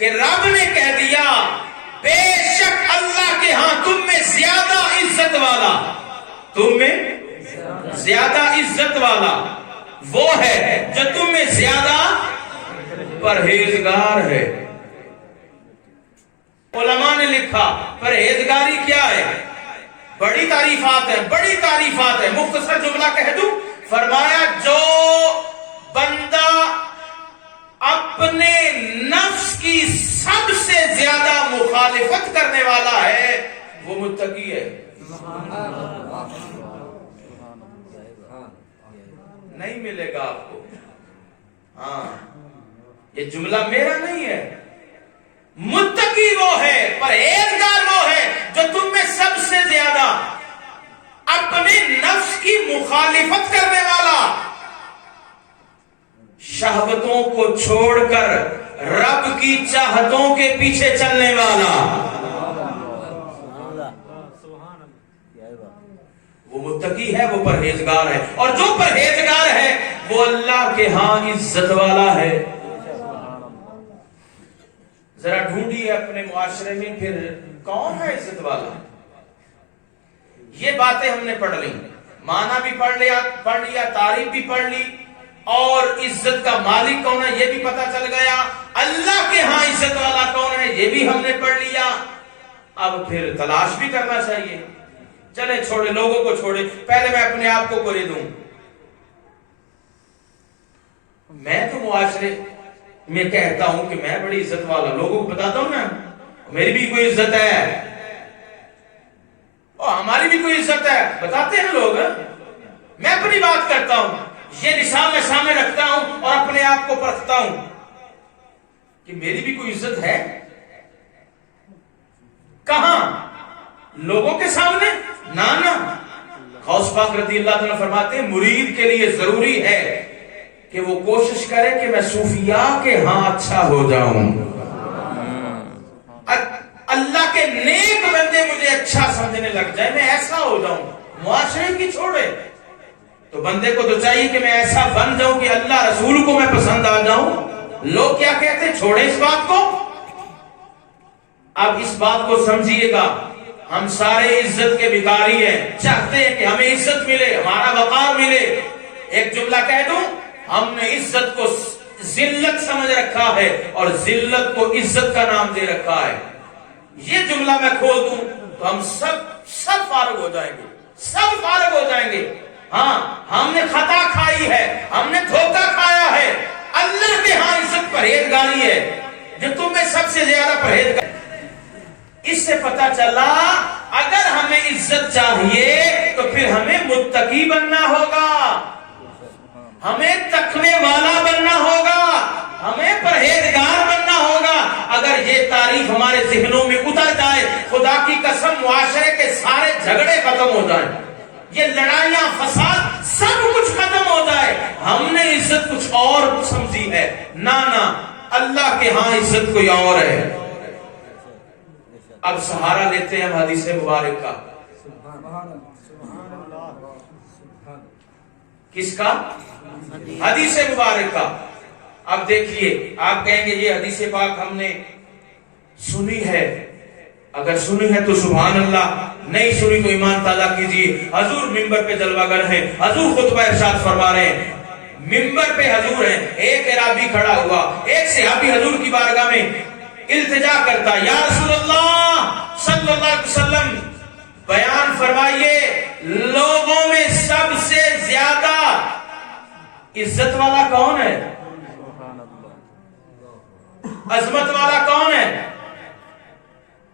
کہ رب نے کہہ دیا بے شک اللہ کے ہاں تم میں زیادہ عزت والا، تم میں زیادہ عزت والا وہ ہے جو تم میں زیادہ پرہیزگار ہے۔ علماء نے لکھا پرہیزگاری کیا ہے؟ بڑی تعریفات ہے، بڑی تعریفات ہے، مختصر جملہ کہہ دوں، فرمایا جو بندہ اپنے نفس کی سب سے زیادہ مخالفت کرنے والا ہے وہ متقی ہے۔ نہیں ملے گا آپ کو، ہاں یہ جملہ میرا نہیں ہے، متقی وہ ہے، پرہیزگار وہ ہے جو تم میں سب سے زیادہ اپنے نفس کی مخالفت کرنے والا، شہوتوں کو چھوڑ کر رب کی چاہتوں کے پیچھے چلنے والا، وہ متقی ہے، وہ پرہیزگار ہے، اور جو پرہیزگار ہے وہ اللہ کے ہاں عزت والا ہے۔ ذرا ڈھونڈیے اپنے معاشرے میں پھر کون ہے عزت والا؟ یہ باتیں ہم نے پڑھ لی، معنی بھی پڑھ لیا، تعریف بھی پڑھ لی، اور عزت کا مالک کون ہے یہ بھی پتا چل گیا، اللہ کے ہاں عزت والا کون ہے یہ بھی ہم نے پڑھ لیا۔ اب پھر تلاش بھی کرنا چاہیے۔ چلے چھوڑے، لوگوں کو چھوڑے، پہلے میں اپنے آپ کو کرے دوں۔ میں تو معاشرے میں کہتا ہوں کہ میں بڑی عزت والا، لوگوں کو بتاتا ہوں نا میری بھی کوئی عزت ہے، اور ہماری بھی کوئی عزت ہے، بتاتے ہیں لوگ۔ میں اپنی بات کرتا ہوں، یہ نشان میں سامنے رکھتا ہوں اور اپنے آپ کو پرکھتا ہوں کہ میری بھی کوئی عزت ہے۔ کہاں؟ لوگوں کے سامنے؟ نہ۔ غوث پاک رضی اللہ عنہ فرماتے ہیں مرید کے لیے ضروری ہے کہ وہ کوشش کرے کہ میں صوفیاء کے ہاں اچھا ہو جاؤں، اللہ کے نیک بندے مجھے اچھا سمجھنے لگ جائے، میں ایسا ہو جاؤں۔ معاشرے کی چھوڑے تو بندے کو تو چاہیے کہ میں ایسا بن جاؤں کہ اللہ رسول کو میں پسند آ جاؤں۔ لوگ کیا کہتے ہیں چھوڑے اس بات کو۔ اب اس بات کو سمجھیے گا، ہم سارے عزت کے بھکاری ہیں، چاہتے ہیں کہ ہمیں عزت ملے، ہمارا وقار ملے۔ ایک جملہ کہہ دوں، ہم نے عزت کو ذلت سمجھ رکھا ہے اور ذلت کو عزت کا نام دے رکھا ہے۔ یہ جملہ میں کھول دوں تو ہم سب فارغ ہو جائیں گے، سب فارغ ہو جائیں گے۔ ہاں ہم نے خطا کھائی ہے، ہم نے دھوکہ کھایا ہے۔ اللہ کے ہاں عزت پرہیزگاری ہے، جو تم میں سب سے زیادہ پرہیزگار۔ اس سے پتا چلا اگر ہمیں عزت چاہیے تو پھر ہمیں متقی بننا ہوگا، ہمیں تقوی والا بننا ہوگا، ہمیں پرہیزگار بننا ہوگا۔ اگر یہ تعریف ہمارے ذہنوں میں اتر جائے، خدا کی قسم معاشرے کے سارے جھگڑے ختم ہو جائیں، یہ لڑائیاں فساد سب کچھ ختم ہو جائے۔ ہم نے عزت کچھ اور سمجھی ہے، نہ اللہ کے ہاں عزت کوئی اور ہے۔ اب سہارا لیتے ہیں ہم حدیث مبارک کا۔ کس کا؟ حدیث مبارک کا۔ اب دیکھیے، آپ کہیں گے یہ حدیث پاک ہم نے سنی ہے، اگر سنی ہے تو سبحان اللہ، نہیں سنی تو ایمان تازہ کیجیے۔ حضور منبر پہ جلوہ گر ہیں، حضور خطبہ ارشاد فرما رہے ہیں، منبر پہ حضور ہیں، ایک اعرابی کھڑا ہوا، ایک صحابی حضور کی بارگاہ میں التجا کرتا، یا رسول اللہ صلی اللہ علیہ وسلم بیان فرمائیے لوگوں میں سب سے زیادہ عزت والا کون ہے، عظمت والا کون ہے؟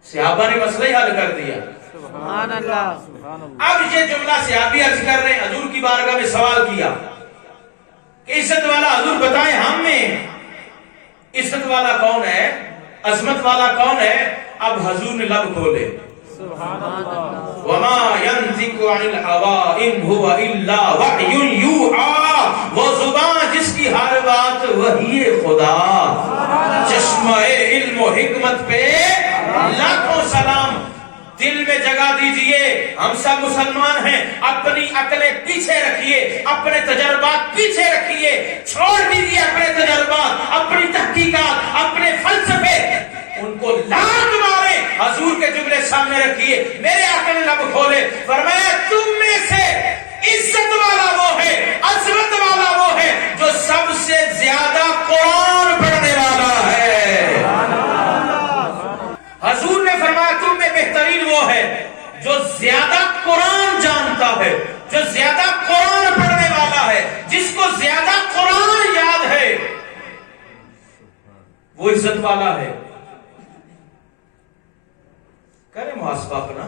صحابہ نے مسئلہ ہی حل کر دیا۔ سبحان اللہ۔ اب یہ جملہ صحابی عرض کر رہے ہیں، حضور کی بارگاہ میں سوال کیا کہ عزت والا حضور بتائیں ہم میں عزت والا کون ہے، عظمت والا کون ہے؟ اب حضور نے لب کھولے، سبحان اللہ، وما ينطق عن الهوى ان هو الا وحی یوحی، وہ زبان جس کی ہر بات وحی خدا۔ چشمہ علم و حکمت پہ لاکھوں سلام۔ دل میں جگہ دیجئے، ہم سب مسلمان ہیں، اپنی عقلیں پیچھے رکھیے، اپنے تجربات پیچھے رکھیے، چھوڑ دیجئے اپنے تجربات، اپنی تحقیقات، اپنے فلسفے، لات مارے. حضور کے جملے سامنے رکھیے. میرے آقا نے لب کھولے, فرمایا تم میں سے عزت والا وہ ہے, عظمت والا وہ ہے جو سب سے زیادہ قرآن پڑھنے والا ہے. حضور نے فرمایا تم میں بہترین وہ ہے جو زیادہ قرآن جانتا ہے, جو زیادہ قرآن پڑھنے والا ہے, جس کو زیادہ قرآن یاد ہے, وہ عزت والا ہے. کرے محاسبہ اپنا.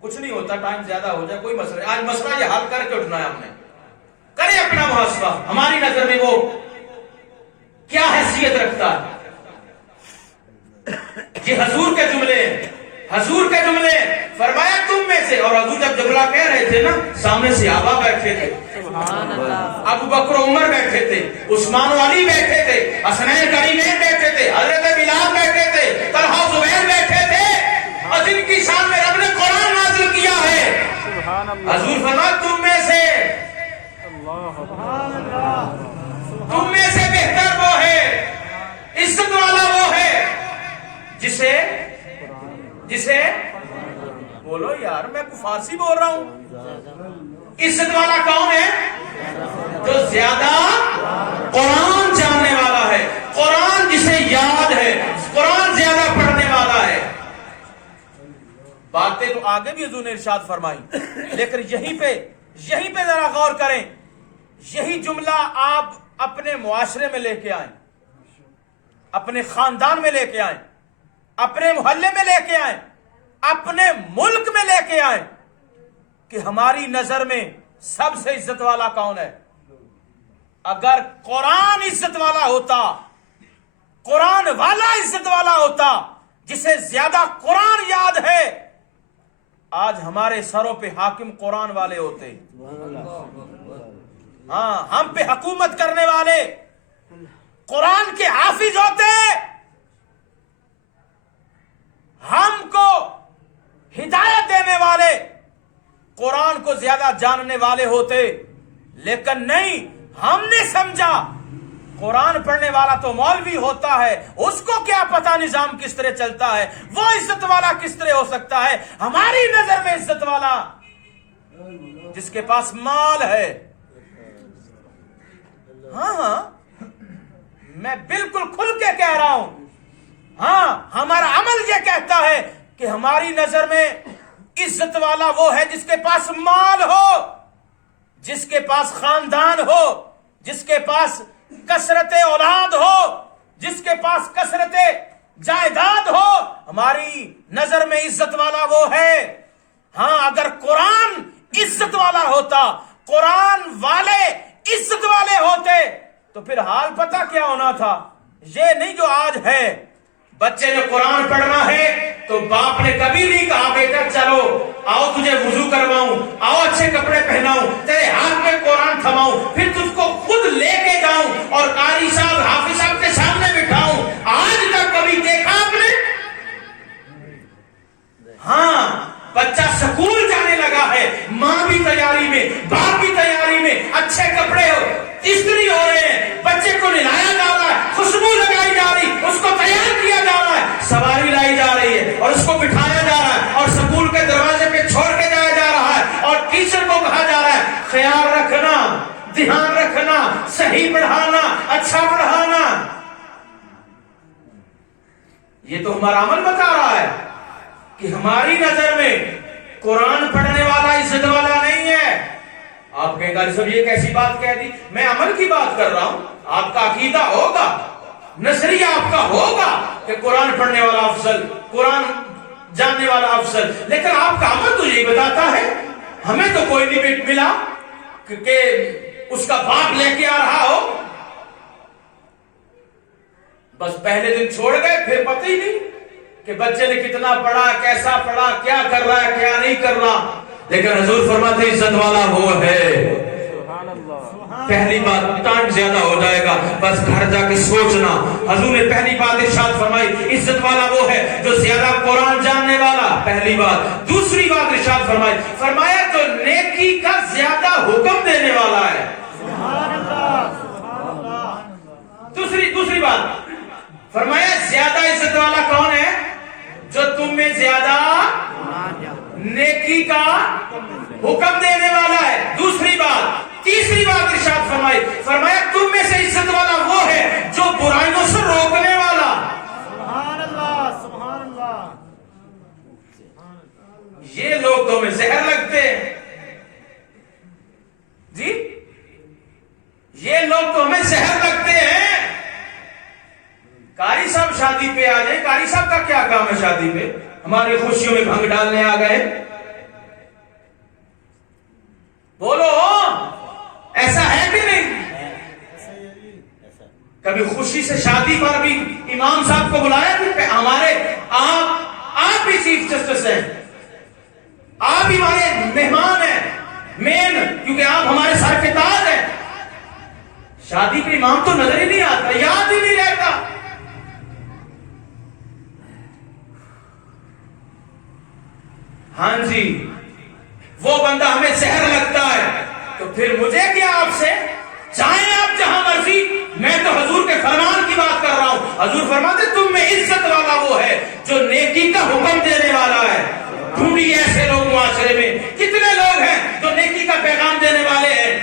کچھ نہیں ہوتا, ٹائم زیادہ ہو جائے کوئی مسئلہ. آج مسئلہ یہ حل کر کے اٹھنا ہے ہم نے. کرے اپنا محاسبہ. ہماری نظر میں وہ کیا حیثیت رکھتا ہے؟ یہ حضور کے جملے, حضور کے جملے. فرمایا تم میں سے, اور حضور جب جملہ کہہ رہے تھے نا, سامنے صحابہ بیٹھے تھے, ابو بکر عمر بیٹھے تھے, عثمان و علی بیٹھے تھے, حسنین کریمین بیٹھے تھے, حضرت بلال بیٹھے تھے, طلحہ زبیر بیٹھے تھے, اور جن کی شان میں رب نے قرآن نازل کیا ہے. حضور فرمایا تم میں سے, تم میں سے بہتر وہ ہے, عزت والا وہ ہے جسے بولو یار, میں فارسی بول رہا ہوں. عزت والا کون ہے؟ جو زیادہ قرآن جاننے والا ہے, قرآن جسے یاد ہے, قرآن زیادہ پڑھنے والا ہے. باتیں تو آگے بھی حضور نے ارشاد فرمائی, لیکن یہیں پہ ذرا غور کریں. یہی جملہ آپ اپنے معاشرے میں لے کے آئیں, اپنے خاندان میں لے کے آئیں, اپنے محلے میں لے کے آئیں, اپنے ملک میں لے کے آئیں, کہ ہماری نظر میں سب سے عزت والا کون ہے. اگر قرآن عزت والا ہوتا, قرآن والا عزت والا ہوتا, جسے زیادہ قرآن یاد ہے, آج ہمارے سروں پہ حاکم قرآن والے ہوتے. ہاں, ہم پہ حکومت کرنے والے قرآن کے حافظ ہوتے, ہم کو ہدایت دینے والے قرآن کو زیادہ جاننے والے ہوتے. لیکن نہیں, ہم نے سمجھا قرآن پڑھنے والا تو مولوی ہوتا ہے, اس کو کیا پتا نظام کس طرح چلتا ہے, وہ عزت والا کس طرح ہو سکتا ہے. ہماری نظر میں عزت والا جس کے پاس مال ہے. ہاں, میں بالکل کھل کے کہہ رہا ہوں. ہاں, ہمارا عمل یہ کہتا ہے کہ ہماری نظر میں عزت والا وہ ہے جس کے پاس مال ہو, جس کے پاس خاندان ہو, جس کے پاس کثرت اولاد ہو, جس کے پاس کثرت جائیداد ہو. ہماری نظر میں عزت والا وہ ہے. ہاں, اگر قرآن عزت والا ہوتا, قرآن والے عزت والے ہوتے, تو پھر حال پتہ کیا ہونا تھا. یہ نہیں جو آج ہے. بچے نے قرآن پڑھنا ہے تو باپ نے کبھی نہیں کہا بیٹا چلو آؤ تجھے وضو کرواؤں, آؤ اچھے کپڑے پہناؤں, تیرے ہاتھ میں قرآن تھماؤں, پھر تجھ کو خود لے کے جاؤں اور قاری صاحب حافظ صاحب کے سامنے بٹھاؤں. آج تک کبھی دیکھا آپ نے؟ ہاں, بچہ سکول جانے لگا ہے, ماں بھی تیاری میں, باپ بھی تیاری میں, اچھے کپڑے ہو استری ہو رہے ہیں, بچے کو نہلایا جا رہا ہے, خوشبو لگائی جا رہی, اس کو تیار کیا جا رہا ہے, سواری لائی جا رہی ہے اور اس کو بٹھایا جا رہا ہے, اور سکول کے دروازے پہ چھوڑ کے جایا جا رہا ہے, اور ٹیچر کو کہا جا رہا ہے خیال رکھنا, دھیان رکھنا, صحیح پڑھانا, اچھا پڑھانا. یہ تو ہمارا عمل بتا رہا ہے کہ ہماری نظر میں قرآن پڑھنے والا عزت والا نہیں ہے. آپ کہیں گا سب یہ کیسی بات کہہ دی, میں عمل کی بات کر رہا ہوں. آپ کا عقیدہ ہوگا, نظریہ آپ کا ہوگا کہ قرآن پڑھنے والا افضل, قرآن جاننے والا افضل, لیکن آپ کا عمل تو یہی بتاتا ہے. ہمیں تو کوئی نہیں ملا کہ اس کا باپ لے کے آ رہا ہو, بس پہلے دن چھوڑ گئے, پھر پتہ ہی نہیں کہ بچے نے کتنا پڑھا, کیسا پڑھا, کیا کر رہا ہے, کیا نہیں کر رہا. لیکن حضور فرماتے عزت والا وہ ہے. پہلی بات, ٹائم زیادہ ہو جائے گا, بس گھر جا کے سوچنا. حضور نے پہلی بات ارشاد فرمائی عزت والا وہ ہے جو زیادہ قرآن جاننے والا, پہلی بات. دوسری بات ارشاد فرمایا جو نیکی کا زیادہ حکم دینے والا ہے. دوسری بات فرمایا زیادہ عزت والا کون ہے؟ جو تم میں زیادہ نیکی کا حکم دینے والا ہے. دوسری بات تیسری بات ارشاد فرمایا تم میں سے عزت والا وہ ہے جو برائیوں سے روکنے والا. سبحان اللہ سبحان اللہ. یہ لوگ تو میں زہر لگتے ہیں جی، یہ لوگ تو ہمیں زہر لگتے ہیں. قاری صاحب شادی پہ آ جائیں. قاری صاحب کا کیا کام ہے شادی پہ؟ ہماری خوشیوں میں بھنگ ڈالنے آ گئے. بولو ایسا ہے کہ نہیں؟ کبھی خوشی سے شادی پر بھی امام صاحب کو بلایا کہ ہمارے آپ بھی چیف جسٹس ہیں، آپ ہی ہمارے مہمان ہیں مین، کیونکہ آپ ہمارے سر کے تاج ہیں. شادی پہ امام تو نظر ہی نہیں آتا، یاد ہی نہیں رہتا. ہاں جی، وہ بندہ ہمیں زہر لگتا ہے. تو پھر مجھے کیا آپ سے؟ چاہیں آپ جہاں مرضی. میں تو حضور کے فرمان کی بات کر رہا ہوں. حضور فرماتے تم میں عزت والا وہ ہے جو نیکی کا حکم دینے والا ہے. ڈھونڈیے ایسے لوگ معاشرے میں. کتنے لوگ ہیں جو نیکی کا پیغام دینے والے ہیں؟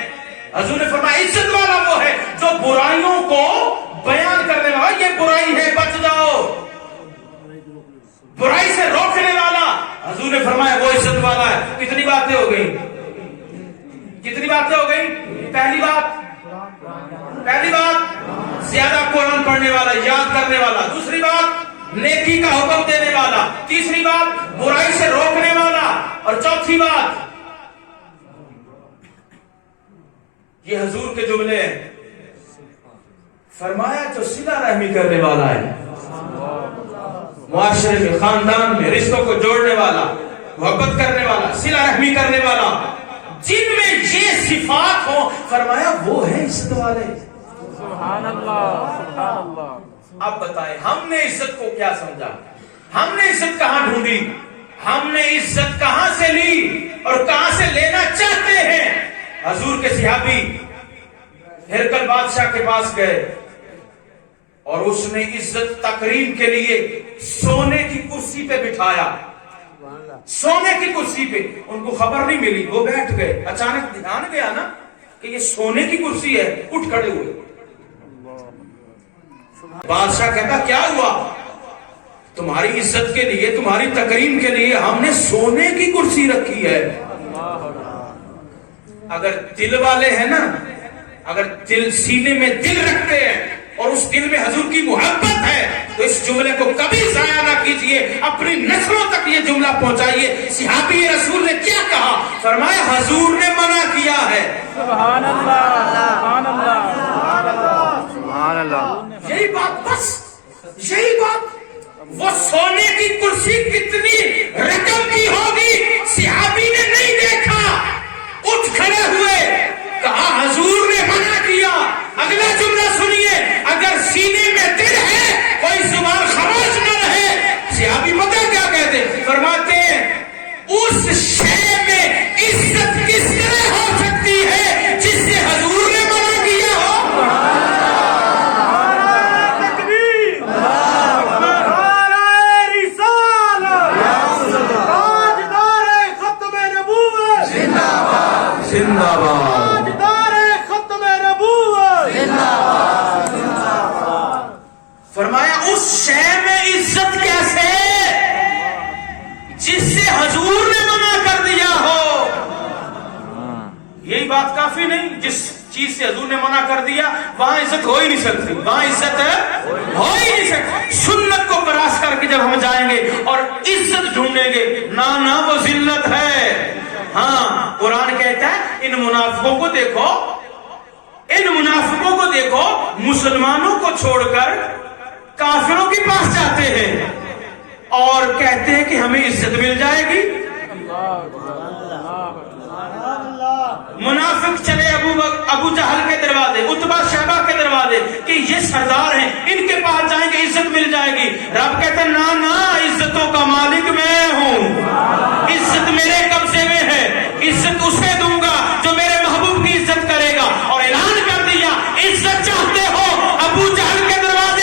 حضور نے فرمایا عزت والا وہ ہے جو برائیوں کو بیان کرنے والا. یہ برائی ہے بچ جاؤ، برائی سے روکنے والا. حضور نے فرمایا وہ عزت والا ہے. کتنی باتیں ہو گئی؟ کتنی باتیں ہو گئی؟ پہلی بات زیادہ قرآن پڑھنے والا، یاد کرنے والا. دوسری بات نیکی کا حکم دینے والا. تیسری بات برائی سے روکنے والا. اور چوتھی بات یہ حضور کے جملے ہیں. فرمایا جو صلہ رحمی کرنے والا ہے، معاشرے میں خاندان میں رشتوں کو جوڑنے والا، محبت کرنے والا، صلہ رحمی کرنے والا، جن میں یہ صفات ہوں فرمایا وہ ہے عزت والے. سبحان اللہ سبحان اللہ. اب بتائیں ہم نے عزت کو کیا سمجھا؟ ہم نے عزت کہاں ڈھونڈی؟ ہم نے عزت کہاں سے لی اور کہاں سے لینا چاہتے ہیں؟ حضور کے صحابی ہرقل بادشاہ کے پاس گئے اور اس نے عزت تکریم کے لیے سونے کی کرسی پہ بٹھایا. سونے کی کرسی پہ. ان کو خبر نہیں ملی، وہ بیٹھ گئے. اچانک دھیان گیا نا کہ یہ سونے کی کرسی ہے. اٹھ کھڑے ہوئے. بادشاہ کہتا کیا ہوا؟ تمہاری عزت کے لیے، تمہاری تکریم کے لیے ہم نے سونے کی کرسی رکھی ہے. اگر دل والے ہیں نا، اگر دل سینے میں دل رکھتے ہیں اور اس دل میں حضور کی محبت ہے تو اس جملے کو کبھی ضائع نہ کیجئے. اپنی نسلوں تک یہ جملہ پہنچائیے. صحابی رسول نے کیا کہا؟ فرمایا حضور نے منع کیا ہے. سبحان اللہ سبحان اللہ سبحان اللہ سبحان اللہ. یہی بات، بس یہی بات. وہ سونے کی کرسی کتنی رقم کی ہوگی صحابی نے نہیں دیکھا. اٹھ کھڑے ہوئے، کہا حضور نے منع کیا. اگلا جملہ سنیے، اگر سینے میں دل ہے کوئی زبان خاموش نہ رہے. صحابی پتہ کیا کہتے؟ فرماتے ہیں اس شے میں عزت کس طرح ہو سکتی ہے جس سے حضور نے منع کیا ہو؟ زندہ باد. فرمایا اس شے میں عزت کیسے جس سے حضور نے منع کر دیا ہو؟ یہی بات کافی نہیں؟ جس چیز سے حضور نے منع کر دیا وہاں عزت ہو ہی نہیں سکتی. وہاں عزت ہو ہی نہیں سکتی. سنت کو کراس کر کے جب ہم جائیں گے اور عزت ڈھونڈیں گے، نہ وہ ذلت ہے. ہاں قرآن کہتا ہے ان منافقوں کو دیکھو، ان منافقوں کو دیکھو، مسلمانوں کو چھوڑ کر کافروں کے پاس جاتے ہیں اور کہتے ہیں کہ ہمیں عزت مل جائے گی. منافق چلے ابو جہل کے دروازے، عتبہ شیبہ کے دروازے کہ یہ سردار ہیں، ان کے پاس جائیں گے عزت مل جائے گی. رب کہتے ہیں نہ، عزتوں کا مالک میں ہوں، عزت میرے قبضے میں ہے. عزت اسے دوں گا جو میرے محبوب کی عزت کرے گا. اور اعلان کر دیا عزت چاہتے ہو ابو جہل کے دروازے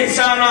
ihsana